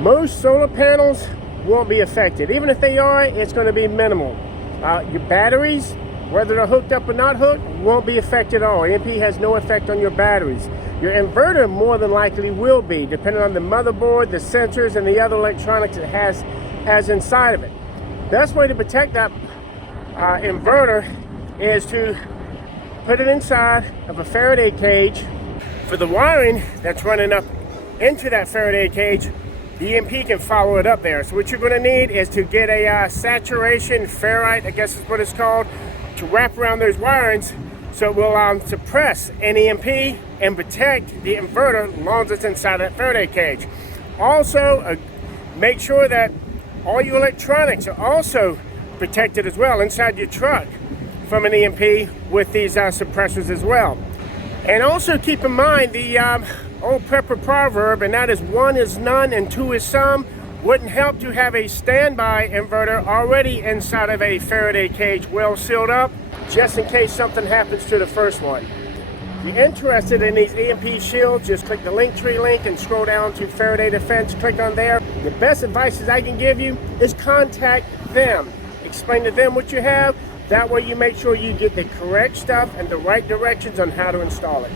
Most solar panels won't be affected. Even if they are, it's going to be minimal. Your batteries, whether they're hooked up or not hooked, won't be affected at all. EMP has no effect on your batteries. Your inverter more than likely will be, depending on the motherboard, the sensors, and the other electronics it has inside of it. Best way to protect that inverter is to put it inside of a Faraday cage. For the wiring that's running up into that Faraday cage, the EMP can follow it up there. So what you're going to need is to get a saturation ferrite, I guess is what it's called, to wrap around those wirings so it will suppress an EMP and protect the inverter as long as it's inside that Faraday cage. Also, make sure that all your electronics are also protected as well inside your truck from an EMP with these suppressors as well. And also keep in mind the old prepper proverb, and that is 1 is none and 2 is some. Wouldn't help to have a standby inverter already inside of a Faraday cage, well sealed up, just in case something happens to the first one. If you're interested in these EMP shields, just click the Linktree link and scroll down to Faraday Defense. Click on there. The best advice I can give you is contact them. Explain to them what you have. That way you make sure you get the correct stuff and the right directions on how to install it.